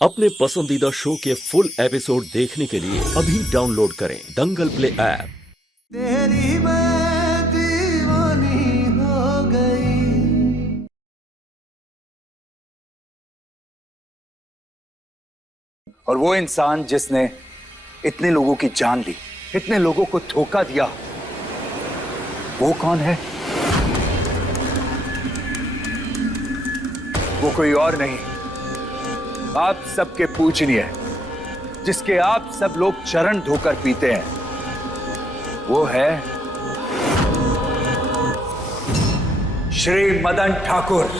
अपने पसंदीदा शो के फुल एपिसोड देखने के लिए अभी डाउनलोड करें दंगल प्ले ऐप। तेरी मैं दीवानी हो गई। और वो इंसान जिसने इतने लोगों की जान ली, इतने लोगों को धोखा दिया, वो कौन है? वो कोई और नहीं, आप सबके पूजनीय, जिसके आप सब लोग चरण धोकर पीते हैं, वो है श्री मदन ठाकुर।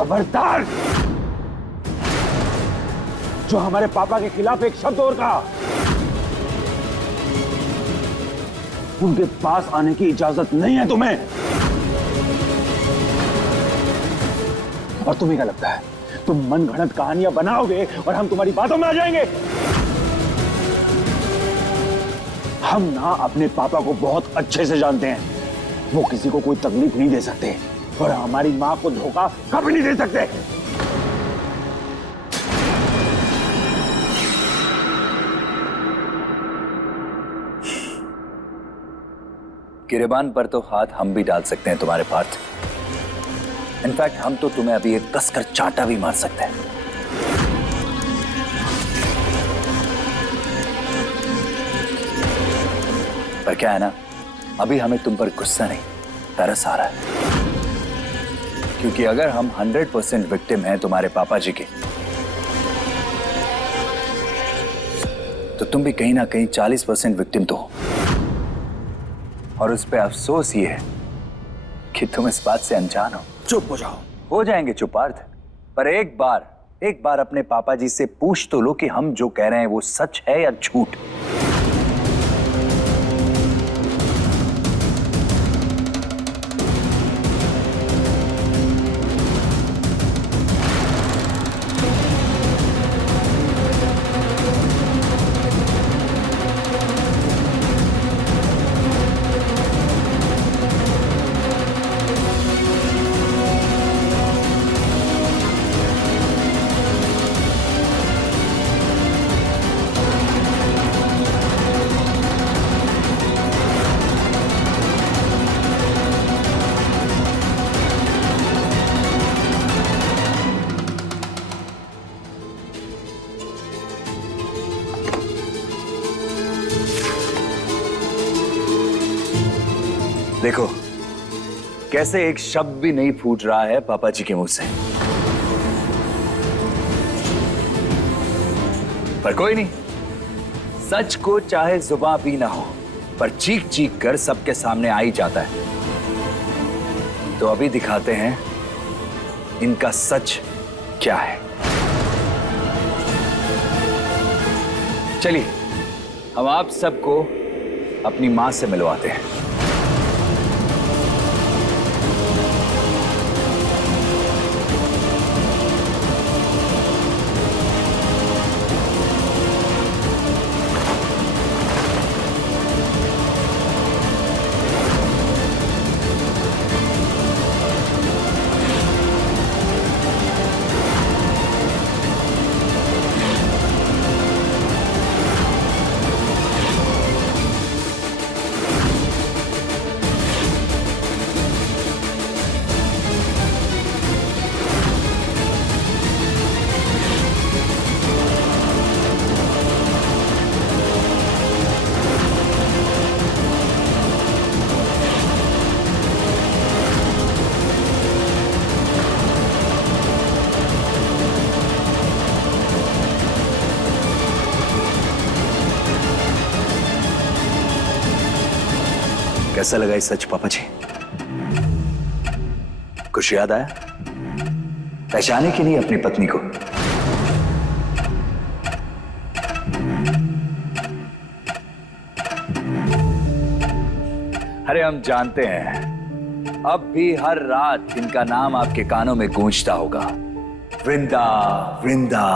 खबरदार, जो हमारे पापा के खिलाफ एक शब्द और कहा, उनके पास आने की इजाजत नहीं है तुम्हें। और तुम्हें क्या लगता है, तुम मन गढ़ंत कहानियां बनाओगे और हम तुम्हारी बातों में आ जाएंगे? हम ना अपने पापा को बहुत अच्छे से जानते हैं। वो किसी को कोई तकलीफ नहीं दे सकते और हमारी मां को धोखा कभी नहीं दे सकते। गिरेबान पर तो हाथ हम भी डाल सकते हैं तुम्हारे पार्थ। इनफैक्ट हम तो तुम्हें अभी एक कसकर चांटा भी मार सकते हैं। पर क्या है ना, अभी हमें तुम पर गुस्सा नहीं, तरस आ रहा है। क्योंकि अगर हम 100% विक्टिम हैं तुम्हारे पापा जी के, तो तुम भी कहीं ना कहीं 40% विक्टिम तो हो। और उस पे अफसोस ये है कि तुम इस बात से अनजान हो। चुप हो जाओ। हो जाएंगे चुप पार्थ, पर एक बार अपने पापा जी से पूछ तो लो कि हम जो कह रहे हैं वो सच है या झूठ। देखो कैसे एक शब्द भी नहीं फूट रहा है पापा जी के मुंह से। पर कोई नहीं, सच को चाहे जुबां भी ना हो, पर चीख चीख कर सबके सामने आ ही जाता है। तो अभी दिखाते हैं इनका सच क्या है। चलिए हम आप सबको अपनी मां से मिलवाते हैं। कैसा लगा ये सच पापा जी? कुछ याद आया? पहचाने कि नहीं अपनी पत्नी को? अरे हम जानते हैं, अब भी हर रात इनका नाम आपके कानों में गूंजता होगा, वृंदा वृंदा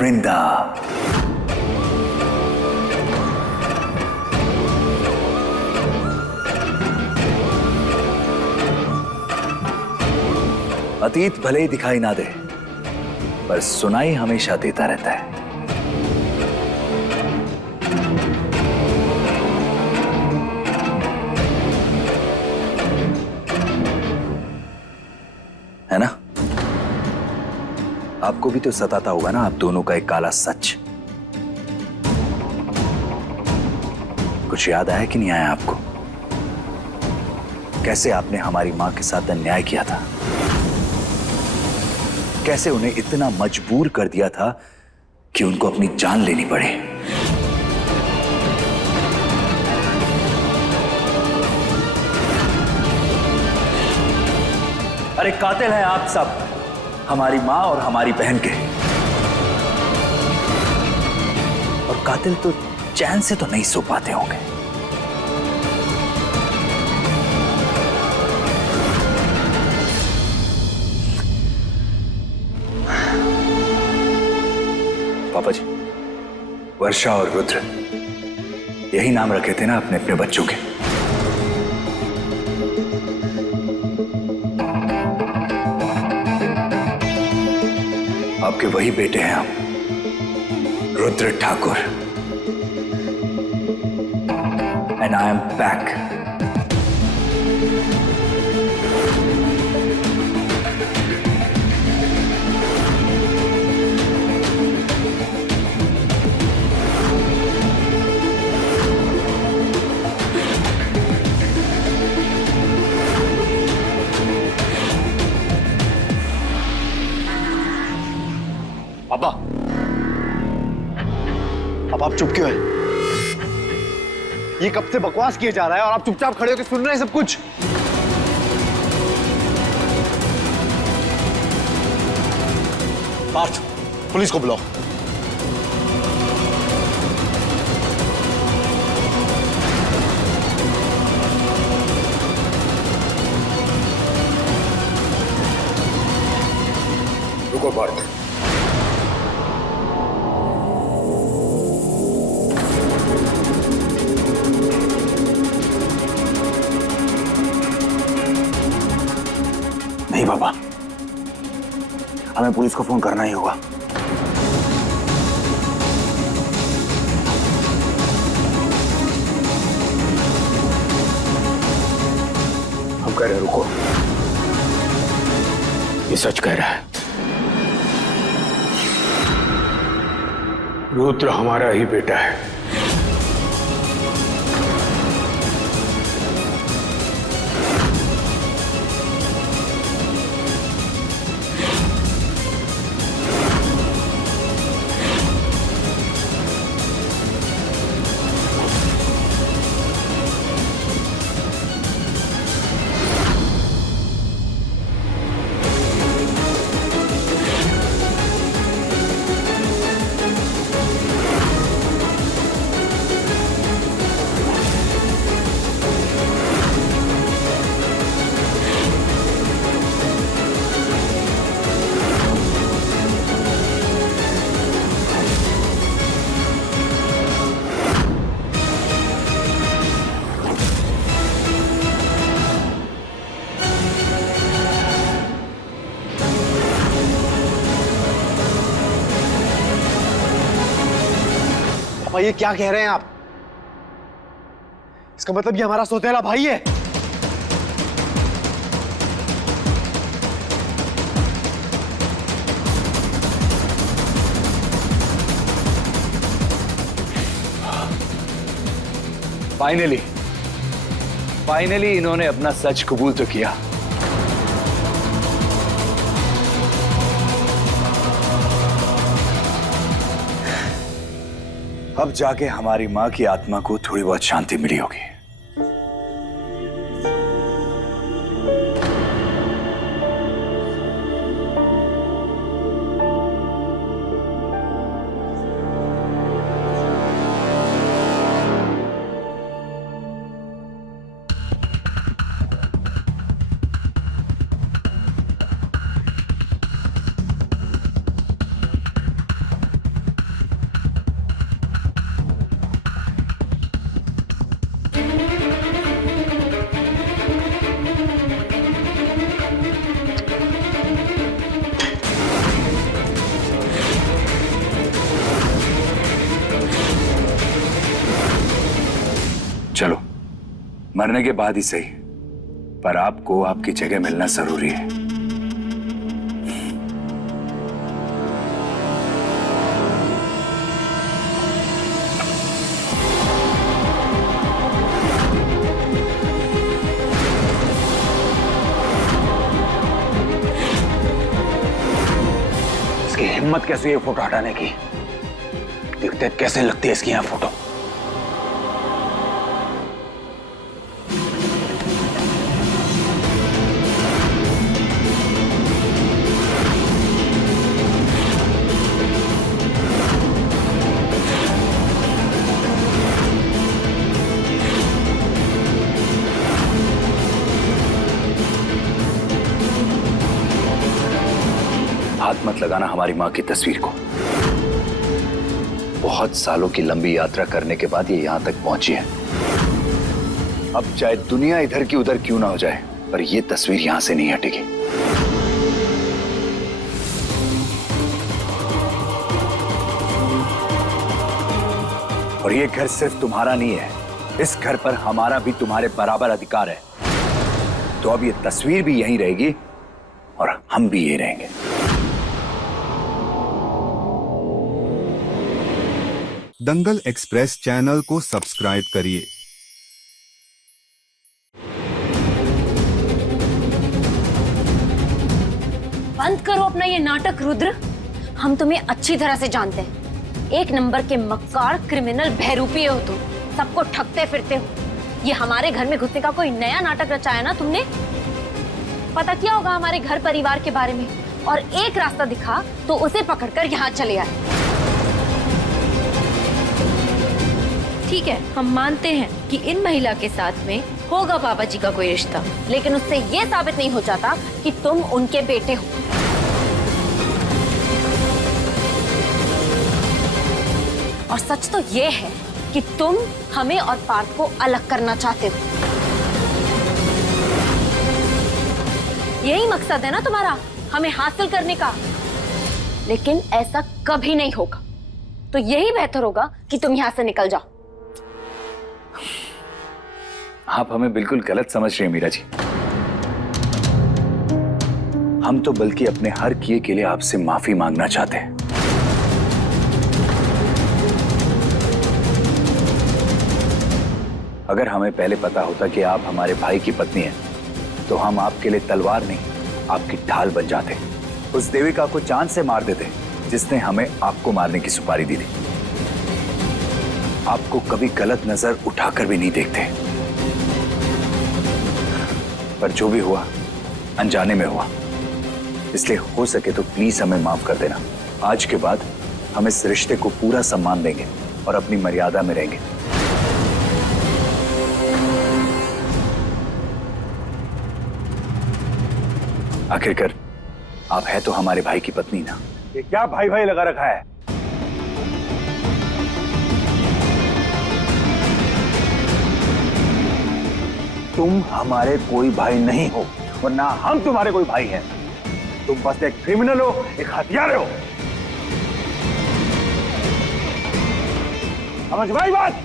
वृंदा। अतीत भले ही दिखाई ना दे, पर सुनाई हमेशा देता रहता है। है ना? आपको भी तो सताता होगा ना आप दोनों का एक काला सच। कुछ याद आया कि नहीं आया आपको? कैसे आपने हमारी मां के साथ अन्याय किया था, कैसे उन्हें इतना मजबूर कर दिया था कि उनको अपनी जान लेनी पड़े। अरे कातिल हैं आप सब, हमारी मां और हमारी बहन के। और कातिल तो चैन से तो नहीं सो पाते होंगे। पापा जी, वर्षा और रुद्र, यही नाम रखे थे ना अपने अपने बच्चों के? आपके वही बेटे हैं हम, Rudra Thakur. And I am back. पापा, अब आप चुप क्यों हैं? ये कब से बकवास किए जा रहा है और आप चुपचाप खड़े होकर सुन रहे हैं सब कुछ? पार्थ, पुलिस को बुलाओ। रुको पार्थ। नहीं पापा, हमें पुलिस को फोन करना ही होगा। हम कह रहे हैं रुको, ये सच कह रहा है। रुद्र हमारा ही बेटा है। ये क्या कह रहे हैं आप? इसका मतलब ये हमारा सौतेला भाई है? फाइनली इन्होंने अपना सच कबूल तो किया। अब जाके हमारी मां की आत्मा को थोड़ी बहुत शांति मिली होगी। मरने के बाद ही सही, पर आपको आपकी जगह मिलना जरूरी है। इसकी हिम्मत कैसे ये फोटो हटाने की? देखते कैसे लगती है इसकी यहाँ फोटो। हाथ मत लगाना हमारी माँ की तस्वीर को। बहुत सालों की लंबी यात्रा करने के बाद ये यहां तक पहुंची है। अब चाहे दुनिया इधर की उधर क्यों ना हो जाए, पर ये तस्वीर यहां से नहीं हटेगी। और ये घर सिर्फ तुम्हारा नहीं है, इस घर पर हमारा भी तुम्हारे बराबर अधिकार है। तो अब ये तस्वीर भी यहीं रहेगी और हम भी यहीं रहेंगे। दंगल एक्सप्रेस चैनल को सब्सक्राइब करिए। बंद करो अपना ये नाटक रुद्र। हम तुम्हें अच्छी तरह से जानते हैं। एक नंबर के मक्कार, क्रिमिनल, बहरूपी हो तुम। सबको ठगते फिरते हो। ये हमारे घर में घुसने का कोई नया नाटक रचाया ना तुमने? पता क्या होगा हमारे घर परिवार के बारे में, और एक रास्ता दिखा तो उसे पकड़कर यहाँ चले आए। ठीक है, हम मानते हैं कि इन महिला के साथ में होगा बाबा जी का कोई रिश्ता, लेकिन उससे ये साबित नहीं हो जाता कि तुम उनके बेटे हो। और सच तो ये है कि तुम हमें और पार्थ को अलग करना चाहते हो। यही मकसद है ना तुम्हारा, हमें हासिल करने का। लेकिन ऐसा कभी नहीं होगा। तो यही बेहतर होगा कि तुम यहाँ से निकल जाओ। आप हमें बिल्कुल गलत समझ रहे हैं मीरा जी। हम तो बल्कि अपने हर किए के लिए आपसे माफी मांगना चाहते हैं। अगर हमें पहले पता होता कि आप हमारे भाई की पत्नी हैं, तो हम आपके लिए तलवार नहीं, आपकी ढाल बन जाते। उस देविका को चांद से मार देते जिसने हमें आपको मारने की सुपारी दी थी। आपको कभी गलत नजर उठाकर भी नहीं देखते। पर जो भी हुआ अनजाने में हुआ, इसलिए हो सके तो प्लीज हमें माफ कर देना। आज के बाद हम इस रिश्ते को पूरा सम्मान देंगे और अपनी मर्यादा में रहेंगे। आखिरकार आप है तो हमारे भाई की पत्नी ना। ये क्या भाई भाई लगा रखा है? तुम हमारे कोई भाई नहीं हो, और ना हम तुम्हारे कोई भाई हैं। तुम बस एक क्रिमिनल हो, एक हत्यारे हो। समझ में आई बात?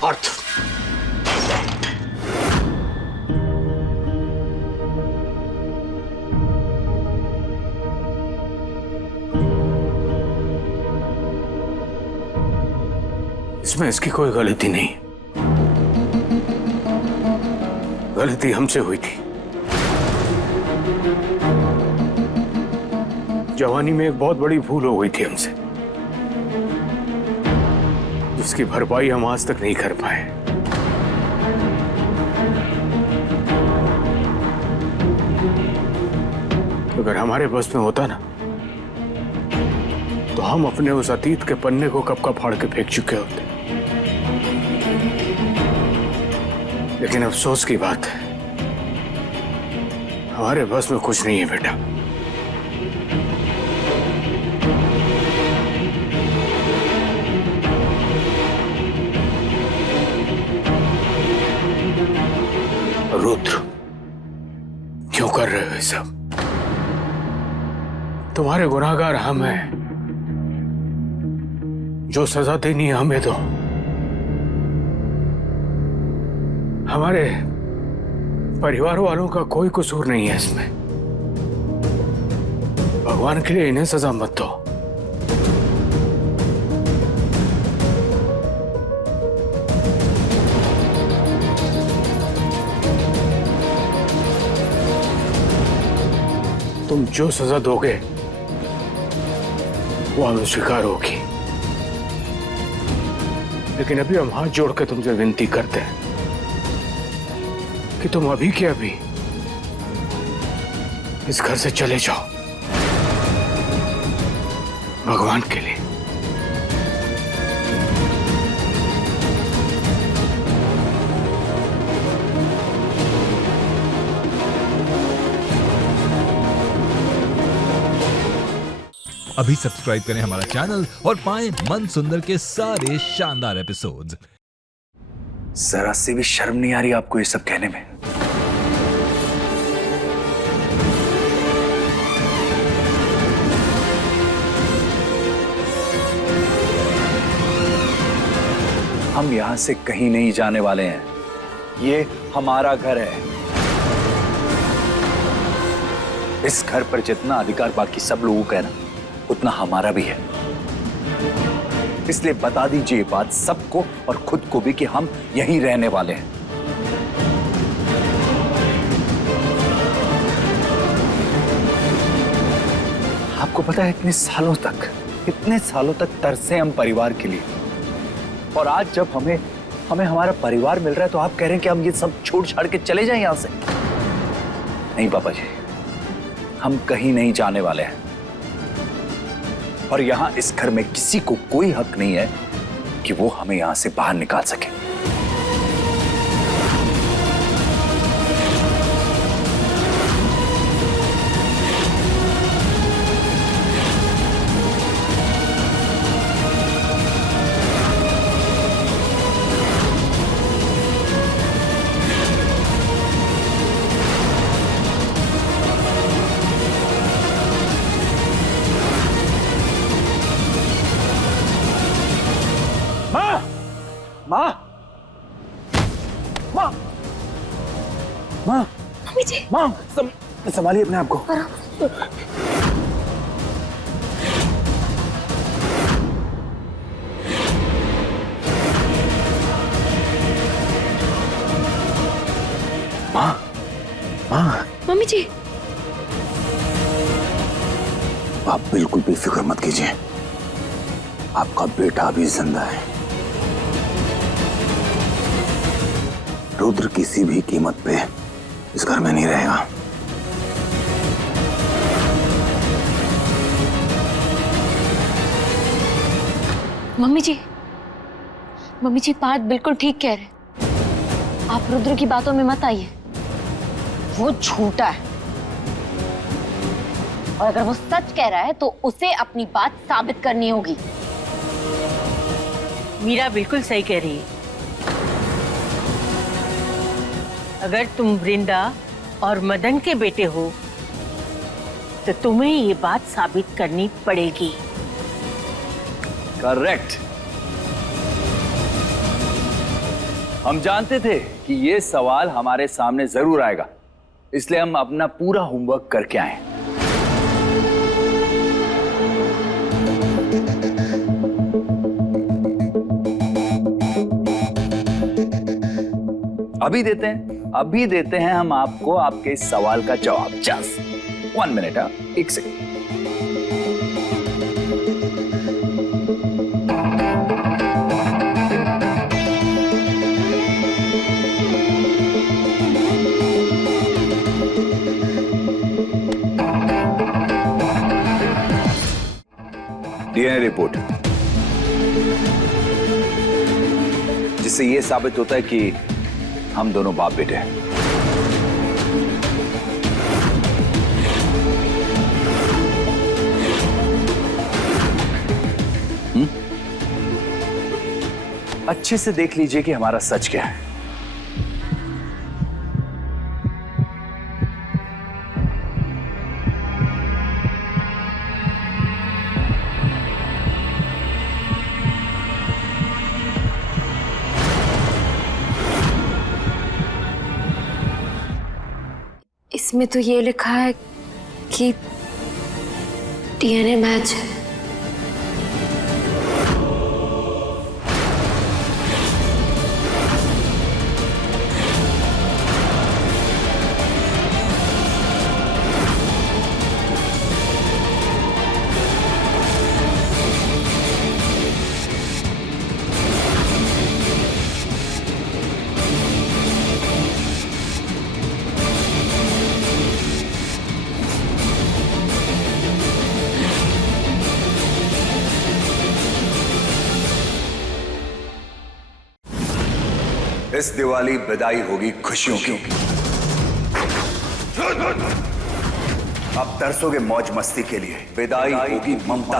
पार्थ, इसमें इसकी कोई गलती नहीं। गलती हमसे हुई थी। जवानी में एक बहुत बड़ी भूल हो गई थी हमसे, जिसकी भरपाई हम आज तक नहीं कर पाए। अगर हमारे बस में होता ना, तो हम अपने उस अतीत के पन्ने को कब का फाड़ के फेंक चुके होते। लेकिन अफसोस की बात है, हमारे बस में कुछ नहीं है बेटा। रुद्र, क्यों कर रहे हो ये सब? तुम्हारे गुनाहगार हम हैं। जो सजा देनी है हमें दो। हमारे परिवार वालों का कोई कसूर नहीं है इसमें। भगवान के लिए इन्हें सजा मत दो। तुम जो सजा दोगे वो हमें स्वीकार होगी। लेकिन अभी हम हाथ जोड़ के तुमसे विनती करते हैं कि तुम अभी के अभी इस घर से चले जाओ, भगवान के लिए। अभी सब्सक्राइब करें हमारा चैनल और पाएं मन सुंदर के सारे शानदार एपिसोड्स। जरा सी भी शर्म नहीं आ रही आपको ये सब कहने में? हम यहां से कहीं नहीं जाने वाले हैं। ये हमारा घर है। इस घर पर जितना अधिकार बाकी सब लोगों का है ना, उतना हमारा भी है। इसलिए बता दीजिए बात सबको और खुद को भी कि हम यहीं रहने वाले हैं। आपको पता है इतने सालों तक तरसे हम परिवार के लिए, और आज जब हमें हमारा परिवार मिल रहा है तो आप कह रहे हैं कि हम ये सब छोड़ छाड़ के चले जाएं यहां से? नहीं पापा जी, हम कहीं नहीं जाने वाले हैं। और यहां इस घर में किसी को कोई हक नहीं है कि वो हमें यहां से बाहर निकाल सके। माँ, माँ, माँ, मम्मी जी, माँ, संभालिए अपने आप को। माँ, माँ, मम्मी जी, आप बिल्कुल भी फिक्र मत कीजिए। आपका बेटा अभी जिंदा है। रुद्र किसी भी कीमत पे इस घर में नहीं रहेगा। मम्मी जी बात बिल्कुल ठीक कह रहे। आप रुद्र की बातों में मत आइए। वो झूठा है, और अगर वो सच कह रहा है तो उसे अपनी बात साबित करनी होगी। मीरा बिल्कुल सही कह रही है। अगर तुम वृंदा और मदन के बेटे हो तो तुम्हें ये बात साबित करनी पड़ेगी। करेक्ट। हम जानते थे कि ये सवाल हमारे सामने जरूर आएगा, इसलिए हम अपना पूरा होमवर्क करके आए। अभी देते हैं अभी देते हैं हम आपको आपके इस सवाल का जवाब। Just 1 minute, 1 second. DNA report, जिससे यह साबित होता है कि हम दोनों बाप बेटे हैं। अच्छे से देख लीजिए कि हमारा सच क्या है। इसमें तो ये लिखा है कि डीएनए मैच है। इस दिवाली विदाई होगी खुशियों की। अब तरसोगे मौज मस्ती के लिए, विदाई होगी ममता।